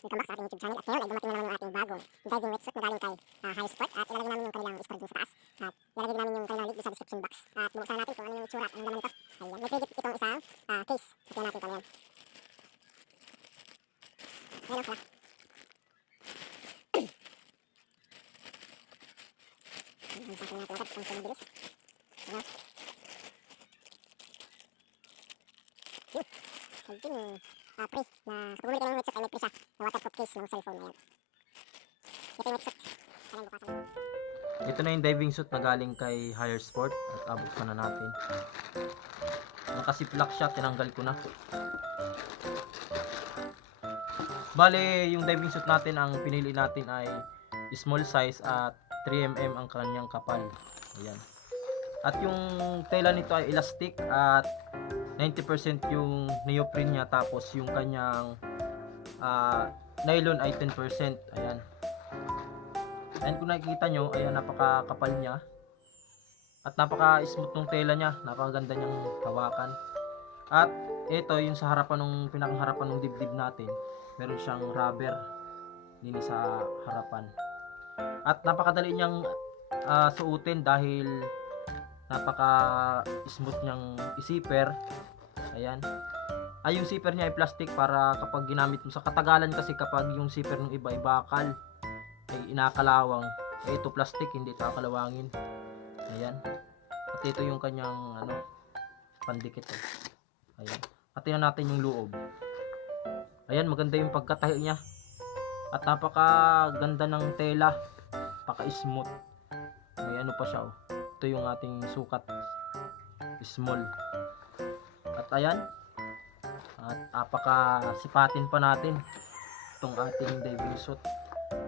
Welcome back sa ating YouTube channel. At ngayon ay dumating na naman yung ating bagong diving wetsuit na galing kay High Sport. At ilalagay namin yung kanilang storage dun sa taas. At ilalagay namin yung kanilang link sa description box. At bubuksan natin kung ano yung itsura at anong laman nito. Ayan. May frigate itong isang case. Tignan natin kung ano yan. Ayan pala. Ayan, saan natin agad kung sumabilis. Ayan. Yun. Ayun. Pre na kapag bumili ka ng wetsuit ay may pre siya na waterproof case ng cellphone na yan. Ito yung wetsuit. Ayan, bukasan. Ito na yung diving suit na galing kay Higher Sport at buksan na natin. Nakasiplak siya, tinanggal ko na. Bale, yung diving suit natin, ang pinili natin ay small size at 3mm ang kanyang kapal. Ayan. At yung tela nito ay elastic at 90% yung neoprene niya, tapos yung kanyang nylon ay 10%. Ayan. Ayan, kung nakikita nyo, ayan, napakakapal niya. At napaka-smooth ng tela niya. Napakaganda niyang hawakan. At ito, yung sa harapan ng pinakaharapan ng dibdib natin, meron siyang rubber din sa harapan. At napakadali niyang suotin dahil napaka-smooth niyang isiper. Ayan. Ay, yung zipper niya ay plastic para kapag ginamit mo sa katagalan, kasi kapag yung zipper ng iba ay bakal, ay inakalawang. Eh, ito plastic, hindi ito akalawangin. Ayan. At ito yung kanyang pandikit. Ayan. At tingnan natin yung loob. Ayan, maganda yung pagkatahi niya. At napakaganda ng tela. Napaka-smooth. May ano pa siya, oh. Ito yung ating sukat. Small. At ayan. At napaka-sipatin pa natin itong ating diving suit.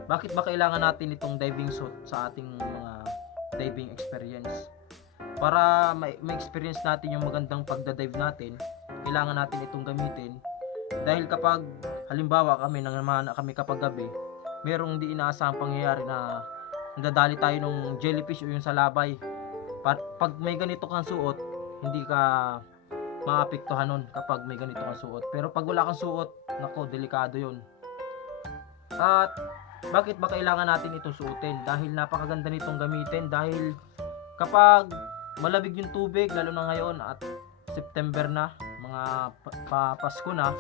Bakit ba kailangan natin itong diving suit sa ating mga diving experience? Para may experience natin yung magandang pagdadive natin, kailangan natin itong gamitin. Dahil kapag halimbawa kami kapag gabi, merong di inaasahang pangyayari na nadadali tayo ng jellyfish o yung salabay. Pag may ganito kang suot, hindi ka maapektuhan nun kapag may ganito kang suot. Pero pag wala kang suot, nako, delikado yun. At bakit ba kailangan natin itong suotin? Dahil napakaganda nitong gamitin. Dahil kapag malamig yung tubig, lalo na ngayon at September na, mga Pasko na,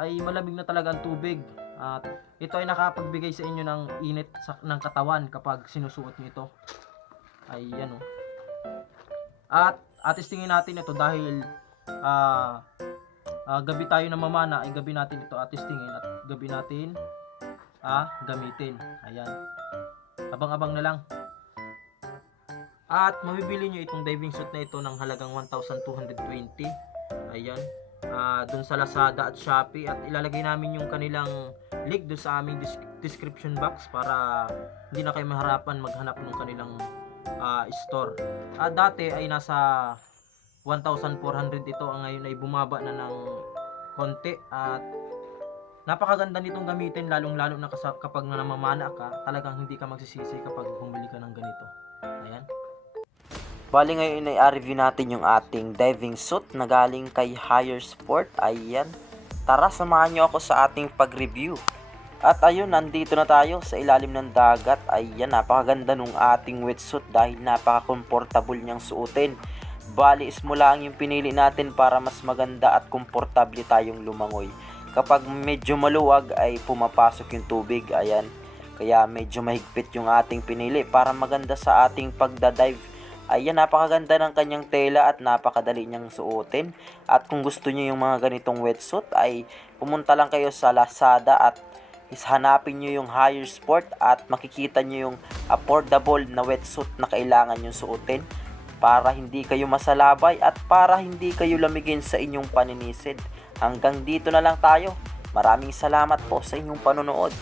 ay malamig na talaga ang tubig. At ito ay nakapagbigay sa inyo ng init ng katawan kapag sinusuot nyo ito. Ay yan, oh. At atistingin natin ito dahil gabi tayo na mamana, ay gabi natin ito atistingin at gabi natin gamitin. Ayan. Abang-abang na lang. At mabibili nyo itong diving suit na ito ng halagang 1,220. Ayan. Dun sa Lazada at Shopee. At ilalagay namin yung kanilang link dun sa aming description box para hindi na kayo maharapan maghanap ng kanilang store. Dati ay nasa 1,400 ito, ang ngayon ay bumaba na ng konti. At napakaganda nitong gamitin, lalong-lalo na kapag namamana ka, talagang hindi ka magsisisi kapag bumili ka ng ganito. Ayan. Bali ngayon ay review natin yung ating diving suit na galing kay Higher Sport. Ayan. Tara, samahan nyo ako sa ating pag-review. At ayun, nandito na tayo sa ilalim ng dagat. Ayan, napakaganda nung ating wetsuit dahil napaka-comfortable niyang suotin. Bali, small lang yung pinili natin para mas maganda at komportable tayong lumangoy. Kapag medyo maluwag ay pumapasok yung tubig. Ayan, kaya medyo mahigpit yung ating pinili para maganda sa ating pagdadive. Ayan, napakaganda ng kanyang tela at napakadali niyang suotin. At kung gusto niyo yung mga ganitong wetsuit ay pumunta lang kayo sa Lazada at hanapin nyo yung Higher Sport at makikita nyo yung affordable na wetsuit na kailangan nyo suotin para hindi kayo masalabay at para hindi kayo lamigin sa inyong paninisid. Hanggang dito na lang tayo. Maraming salamat po sa inyong panonood.